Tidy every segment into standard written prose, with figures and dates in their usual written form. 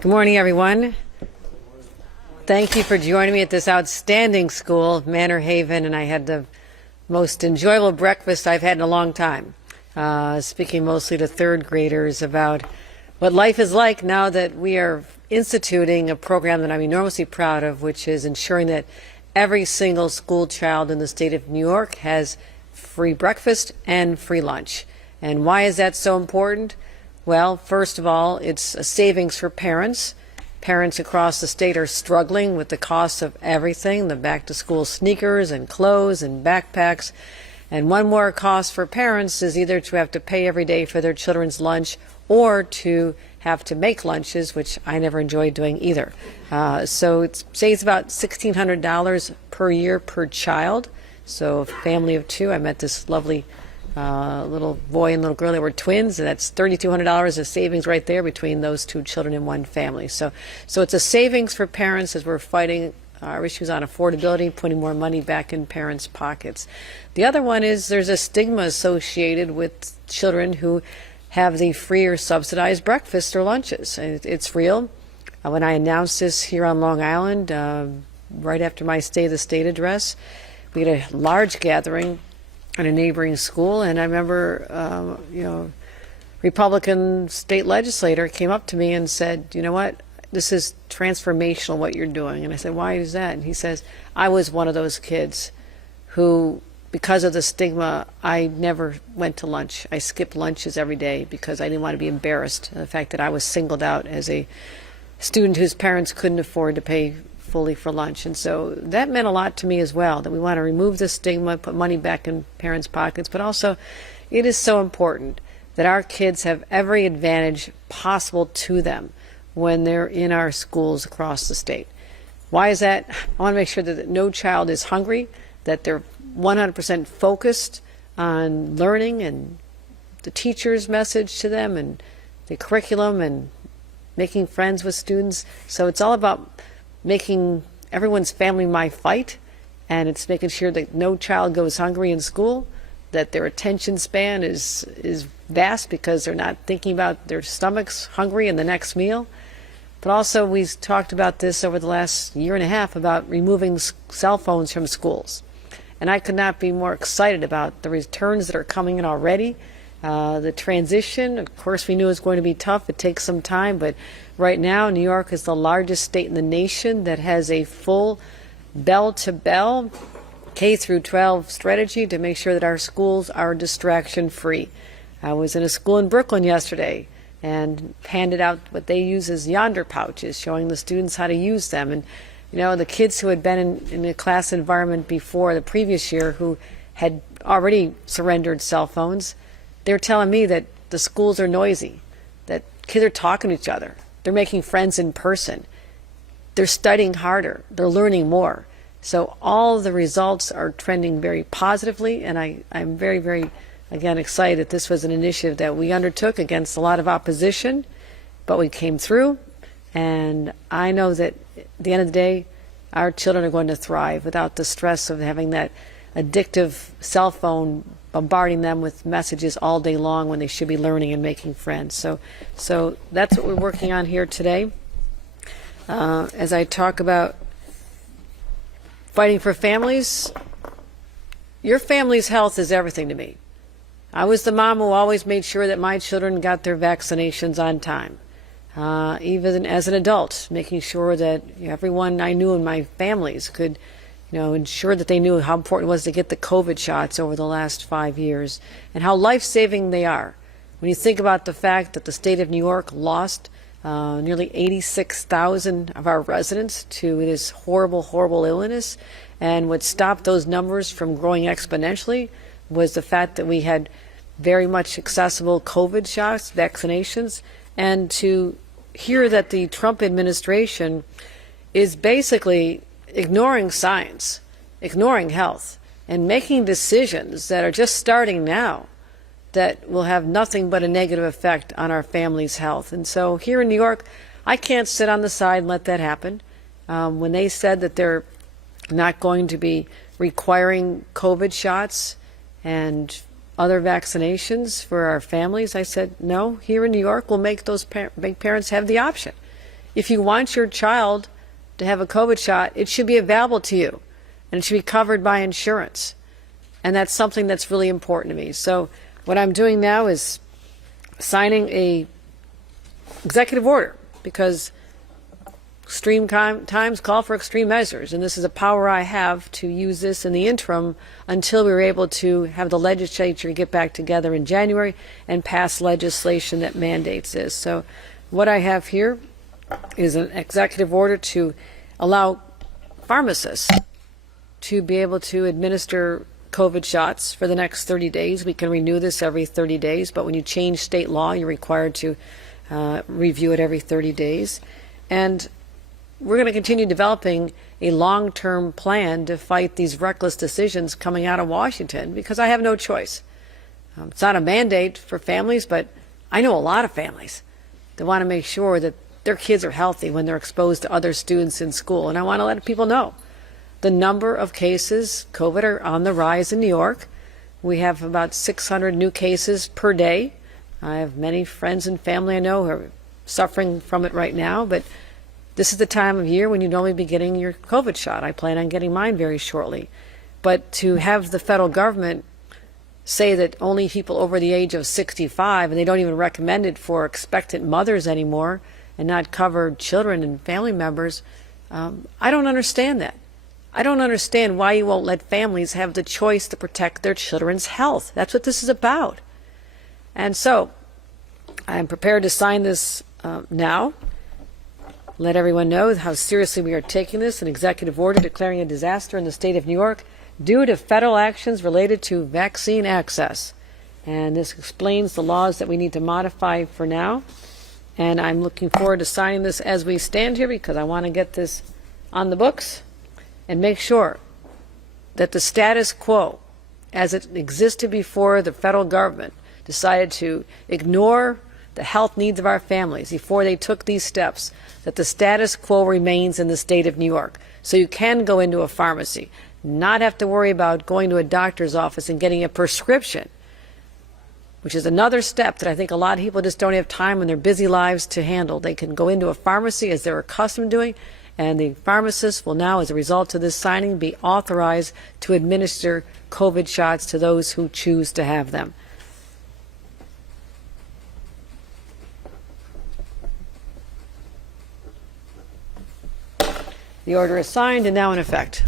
Good morning, everyone. Thank you for joining me at this outstanding school, Manorhaven, and I had the most enjoyable breakfast I've had in a long time, speaking mostly to third graders about what life is like now that we are instituting a program that I'm enormously proud of, which is ensuring that every single school child in the state of New York has free breakfast and free lunch. And why is that so important? Well, first of all, it's a savings for parents. Parents across the state are struggling with the cost of everything, the back-to-school sneakers and clothes and backpacks. And one more cost for parents is either to have to pay every day for their children's lunch or to have to make lunches, which I never enjoyed doing either. So it saves about $1,600 per year per child. So a family of two, I met this lovely little boy and little girl that were twins, and that's $3,200 of savings right there between those two children in one family. So it's a savings for parents as we're fighting our issues on affordability, putting more money back in parents' pockets. The other one is there's a stigma associated with children who have the free or subsidized breakfast or lunches. It's real. When I announced this here on Long Island, right after my State of the State address, we had a large gathering at a neighboring school, and I remember, Republican state legislator came up to me and said, you know what, this is transformational what you're doing. And I said, why is that? And he says, I was one of those kids who, because of the stigma, I never went to lunch. I skipped lunches every day because I didn't want to be embarrassed. The fact that I was singled out as a student whose parents couldn't afford to pay fully for lunch. And so that meant a lot to me as well, that we want to remove the stigma, put money back in parents' pockets, but also it is so important that our kids have every advantage possible to them when they're in our schools across the state. Why is that? I want to make sure that no child is hungry, that they're 100% focused on learning and the teacher's message to them and the curriculum and making friends with students. So it's all about making everyone's family my fight, and it's making sure that no child goes hungry in school, that their attention span is vast because they're not thinking about their stomachs hungry in the next meal. But also we've talked about this over the last year and a half about removing cell phones from schools. And I could not be more excited about the returns that are coming in already. The transition, of course, we knew it was going to be tough. It takes some time, but right now New York is the largest state in the nation that has a full bell-to-bell K through 12 strategy to make sure that our schools are distraction-free. I was in a school in Brooklyn yesterday and handed out what they use as yonder pouches, showing the students how to use them. And you know, the kids who had been in a class environment before the previous year who had already surrendered cell phones, they're telling me that the schools are noisy, that kids are talking to each other, they're making friends in person, they're studying harder, they're learning more. So all the results are trending very positively, and I'm very, very, again, excited that this was an initiative that we undertook against a lot of opposition, but we came through, and I know that at the end of the day, our children are going to thrive without the stress of having that addictive cell phone bombarding them with messages all day long when they should be learning and making friends. So that's what we're working on here today. As I talk about fighting for families, your family's health is everything to me. I was the mom who always made sure that my children got their vaccinations on time. Even as an adult, making sure that everyone I knew in my families could ensure that they knew how important it was to get the COVID shots over the last 5 years and how life-saving they are. When you think about the fact that the state of New York lost nearly 86,000 of our residents to this horrible, horrible illness, and what stopped those numbers from growing exponentially was the fact that we had very much accessible COVID shots, vaccinations, and to hear that the Trump administration is basically ignoring science, ignoring health, and making decisions that are just starting now that will have nothing but a negative effect on our family's health. And so here in New York, I can't sit on the side and let that happen. When they said that they're not going to be requiring COVID shots and other vaccinations for our families? I said, no, here in New York, we'll make those make parents have the option. If you want your child to have a COVID shot, it should be available to you, and it should be covered by insurance. And that's something that's really important to me. So what I'm doing now is signing a executive order, because extreme times call for extreme measures, and this is a power I have to use this in the interim until we were able to have the legislature get back together in January and pass legislation that mandates this. So what I have here is an executive order to allow pharmacists to be able to administer COVID shots for the next 30 days. We can renew this every 30 days, but when you change state law, you're required to review it every 30 days. And we're going to continue developing a long-term plan to fight these reckless decisions coming out of Washington, because I have no choice. It's not a mandate for families, but I know a lot of families that want to make sure that their kids are healthy when they're exposed to other students in school. And I want to let people know the number of cases, COVID, are on the rise in New York. We have about 600 new cases per day. I have many friends and family I know who are suffering from it right now, but this is the time of year when you'd normally be getting your COVID shot. I plan on getting mine very shortly. But to have the federal government say that only people over the age of 65, and they don't even recommend it for expectant mothers anymore, and not cover children and family members, I don't understand that. I don't understand why you won't let families have the choice to protect their children's health. That's what this is about. And so I'm prepared to sign this now. Let everyone know how seriously we are taking this, an executive order declaring a disaster in the state of New York due to federal actions related to vaccine access. And this explains the laws that we need to modify for now. And I'm looking forward to signing this as we stand here, because I want to get this on the books and make sure that the status quo as it existed before the federal government decided to ignore the health needs of our families before they took these steps, that the status quo remains in the state of New York. So you can go into a pharmacy, not have to worry about going to a doctor's office and getting a prescription, which is another step that I think a lot of people just don't have time in their busy lives to handle. They can go into a pharmacy as they're accustomed to doing, and the pharmacist will now, as a result of this signing, be authorized to administer COVID shots to those who choose to have them. The order is signed and now in effect.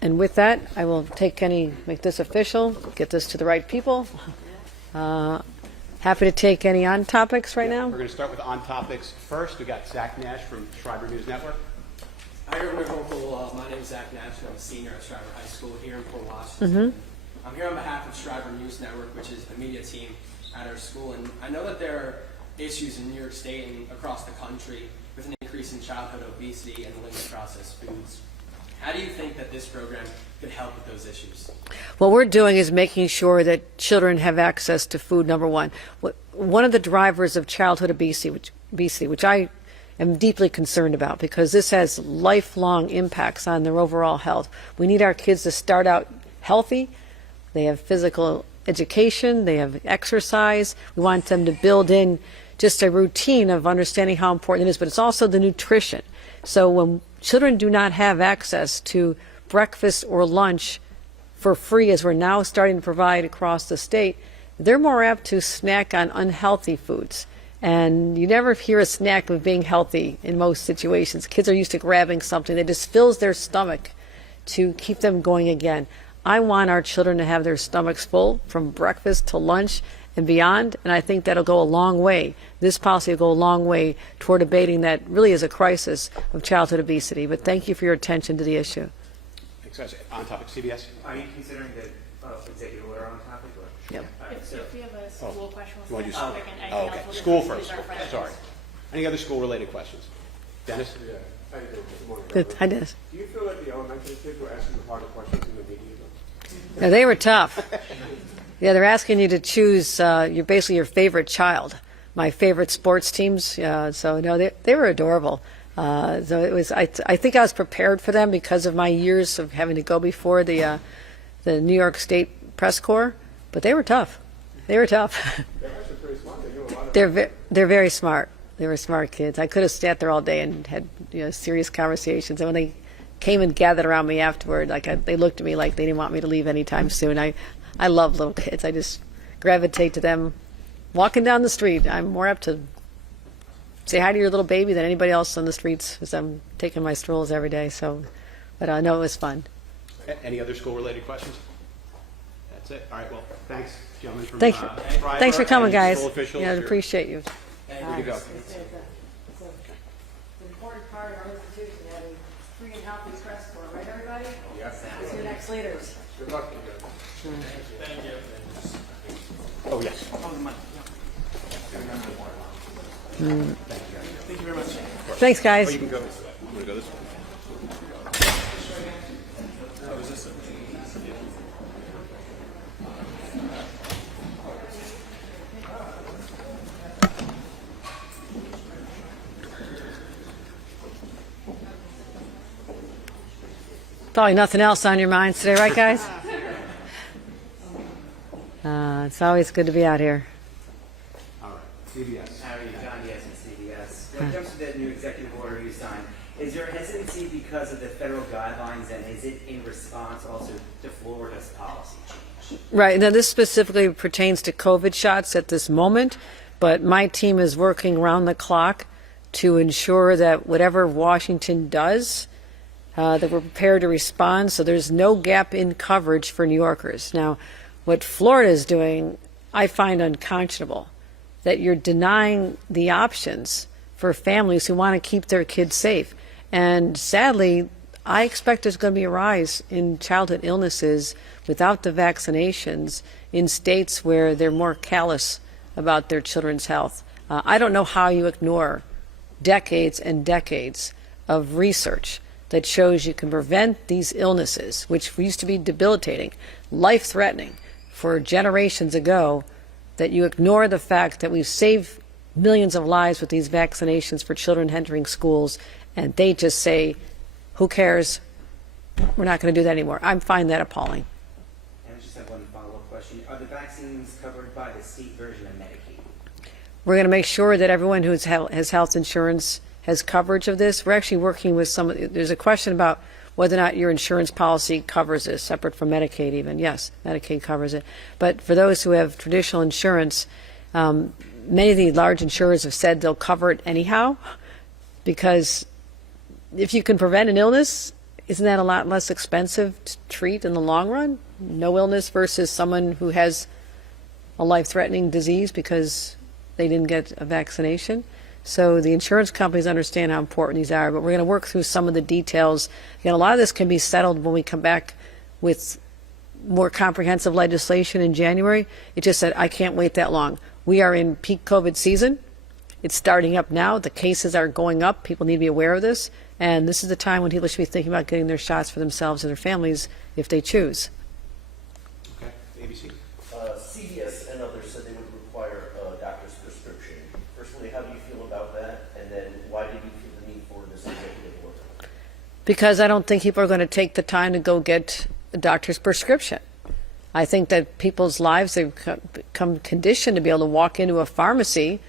And with that, I will make this official, get this to the right people. Happy to take any on topics right now. We're going to start with on topics first. We got Zach Nash from Schreiber News Network. Hi, everyone. Hochul. My name is Zach Nash. I'm a senior at Schreiber High School here in Port Washington. I'm here on behalf of Schreiber News Network, which is the media team at our school. And I know that there are issues in New York State and across the country with an increase in childhood obesity and limited processed foods. How do you think that this program could help with those issues? What we're doing is making sure that children have access to food, number one. One of the drivers of childhood obesity, which I am deeply concerned about, because this has lifelong impacts on their overall health. We need our kids to start out healthy. They have physical education. They have exercise. We want them to build in just a routine of understanding how important it is, but it's also the nutrition. So when children do not have access to breakfast or lunch for free, as we're now starting to provide across the state, they're more apt to snack on unhealthy foods. And you never hear a snack of being healthy in most situations. Kids are used to grabbing something that just fills their stomach to keep them going again. I want our children to have their stomachs full from breakfast to lunch and beyond, and I think that'll go a long way. This policy will go a long way toward abating that really is a crisis of childhood obesity. But thank you for your attention to the issue. Thanks. On topic, CBS. Are you considering the executive order on topic? Or? Yep. If we have a school question, You we'll want to start use quick, and anything okay. else we'll School just first. use our friends. Sorry. Any other school-related questions? Dennis? Yeah. How you doing? Good morning. Good. Hi, Dennis. Do you feel like the elementary kids were asking the harder questions in the media? Yeah, they were tough. Yeah, they're asking you to choose basically your favorite child. My favorite sports teams. So no, they were adorable. So it was. I think I was prepared for them because of my years of having to go before the the New York State Press Corps, but they were tough. They were tough. They're actually pretty smart. They knew a lot of They're very smart. They were smart kids. I could have sat there all day and had serious conversations. And when they came and gathered around me afterward, they looked at me like they didn't want me to leave anytime soon. I love little kids. I just gravitate to them. Walking down the street, I'm more apt to say hi to your little baby than anybody else on the streets as I'm taking my strolls every day. But I know it was fun. Any other school-related questions? That's it. All right, well, thanks, gentlemen, from Thanks Freiburg for coming, and guys. school officials. Yeah, I You're appreciate you. Way to go. It's an important part of our institution to have a free and healthy press corps, right, everybody? Yes. See you next leaders. Good luck. Oh, yes. Thanks, guys. You can go. You want to go this way? Probably nothing else on your minds today, right, guys? It's always good to be out here. All right, CBS. How are you, John? Yes, it's CBS. When it comes to the new executive order you signed, is there hesitancy because of the federal guidelines, and is it in response also to Florida's policy change? Right. Now, this specifically pertains to COVID shots at this moment, but my team is working round the clock to ensure that whatever Washington does, that we're prepared to respond, so there's no gap in coverage for New Yorkers. Now, what Florida is doing, I find unconscionable, that you're denying the options for families who want to keep their kids safe. And sadly, I expect there's going to be a rise in childhood illnesses without the vaccinations in states where they're more callous about their children's health. I don't know how you ignore decades and decades of research that shows you can prevent these illnesses, which used to be debilitating, life-threatening for generations ago, that you ignore the fact that we've saved millions of lives with these vaccinations for children entering schools, and they just say, who cares? We're not going to do that anymore. I find that appalling. And I just have one follow-up question. Are the vaccines covered by the state version of Medicaid? We're going to make sure that everyone who has health insurance has coverage of this. We're actually working with there's a question about whether or not your insurance policy covers this, separate from Medicaid even. Yes, Medicaid covers it. But for those who have traditional insurance, many of the large insurers have said they'll cover it anyhow, because if you can prevent an illness, isn't that a lot less expensive to treat in the long run? No illness versus someone who has a life-threatening disease because they didn't get a vaccination. So the insurance companies understand how important these are, but we're going to work through some of the details. Again, a lot of this can be settled when we come back with more comprehensive legislation in January. It just said, I can't wait that long. We are in peak COVID season. It's starting up now. The cases are going up. People need to be aware of this. And this is the time when people should be thinking about getting their shots for themselves and their families if they choose. Okay, ABC. CVS and others said they would require a doctor's prescription. Personally, how do you feel about that? And then why did you feel the need for this executive order? Because I don't think people are going to take the time to go get a doctor's prescription. I think that people's lives have become conditioned to be able to walk into a pharmacy,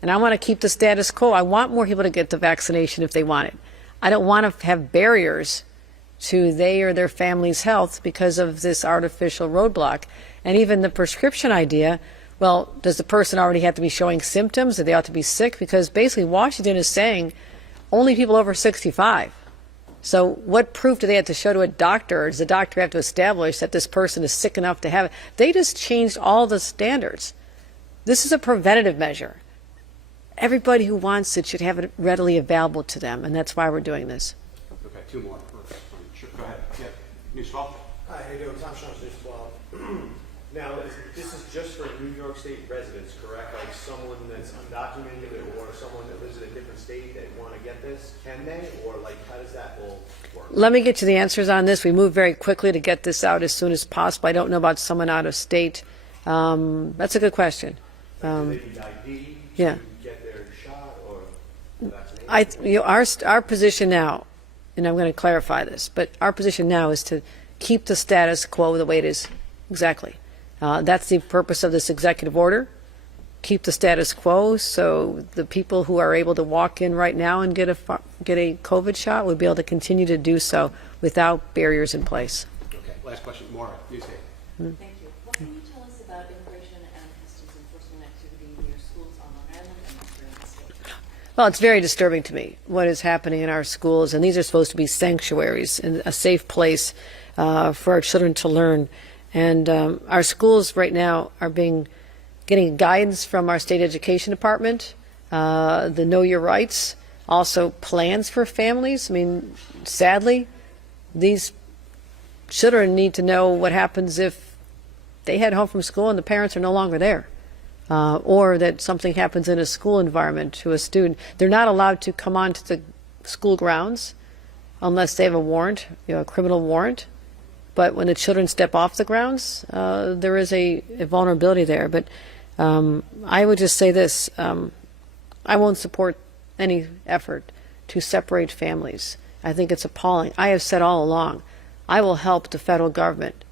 and I want to keep the status quo. I want more people to get the vaccination if they want it. I don't want to have barriers to they or their family's health because of this artificial roadblock. And even the prescription idea, well, does the person already have to be showing symptoms, that they ought to be sick? Because basically Washington is saying only people over 65. So what proof do they have to show to a doctor, or does the doctor have to establish that this person is sick enough to have it? They just changed all the standards. This is a preventative measure. Everybody who wants it should have it readily available to them, and that's why we're doing this. Okay, two more. Sure, go ahead. Yeah, News 12. Hi, how you doing? Tom Shaw's News 12. Now, this is just for New York State residents, correct? Like someone that's undocumented or someone that lives in a different state that want to get this, can they? Or like, how does that all work? Let me get you the answers on this. We moved very quickly to get this out as soon as possible. I don't know about someone out of state. That's a good question. Do they need ID yeah. to get their shot or vaccination? Our position now, and I'm going to clarify this, but our position now is to keep the status quo the way it is. Exactly. That's the purpose of this executive order. Keep the status quo so the people who are able to walk in right now and get a COVID shot would be able to continue to do so without barriers in place. Okay, last question, Maura, you say. Thank you. What can you tell us about immigration and customs enforcement activity near schools on Long Island and elsewhere in the state? Well, it's very disturbing to me what is happening in our schools, and these are supposed to be sanctuaries and a safe place for our children to learn. And our schools right now are getting guidance from our state education department, the Know Your Rights, also plans for families. I mean, sadly, these children need to know what happens if they head home from school and the parents are no longer there, or that something happens in a school environment to a student. They're not allowed to come onto the school grounds unless they have a warrant, a criminal warrant. But when the children step off the grounds, there is a vulnerability there. But I would just say this, I won't support any effort to separate families. I think it's appalling. I have said all along, I will help the federal government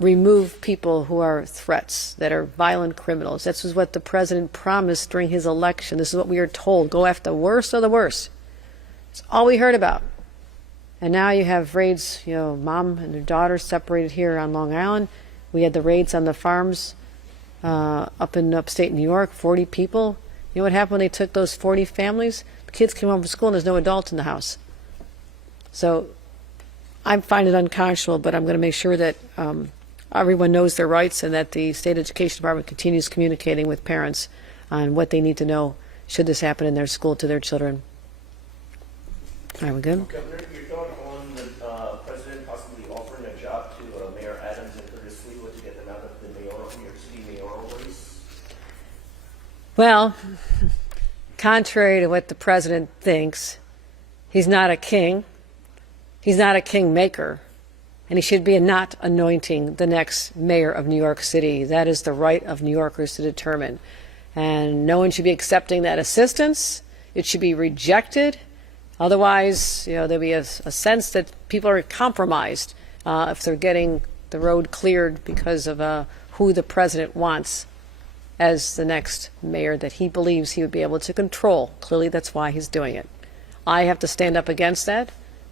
remove people who are threats, that are violent criminals. This is what the president promised during his election. This is what we are told. Go after the worst of the worst. It's all we heard about. And now you have raids, mom and her daughter separated here on Long Island. We had the raids on the farms up in upstate New York, 40 people. You know what happened when they took those 40 families? The kids came home from school and there's no adult in the house. So I find it unconscionable, but I'm going to make sure that everyone knows their rights and that the state education department continues communicating with parents on what they need to know should this happen in their school to their children. Are we good? Governor, your thought on the president possibly offering a job to Mayor Adams and Curtis Fleetwood to get them out of the New York City mayoral race? Well, contrary to what the president thinks, he's not a king. He's not a kingmaker. And he should be not anointing the next mayor of New York City. That is the right of New Yorkers to determine. And no one should be accepting that assistance. It should be rejected. Otherwise, there'll be a sense that people are compromised if they're getting the road cleared because of who the president wants as the next mayor that he believes he would be able to control. Clearly, that's why he's doing it. I have to stand up against that.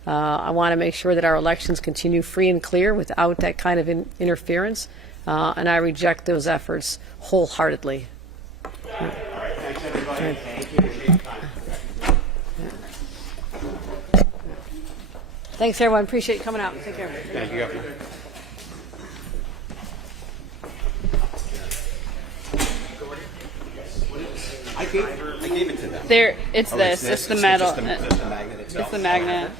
I want to make sure that our elections continue free and clear without that kind of interference, and I reject those efforts wholeheartedly. All right, thanks everybody. Right. Thank you. Thanks, everyone. Appreciate you coming out. Take care. Thank you, Governor. I gave it to them. There, it's Oh, this. It's the just metal. the magnet itself. It's the magnet.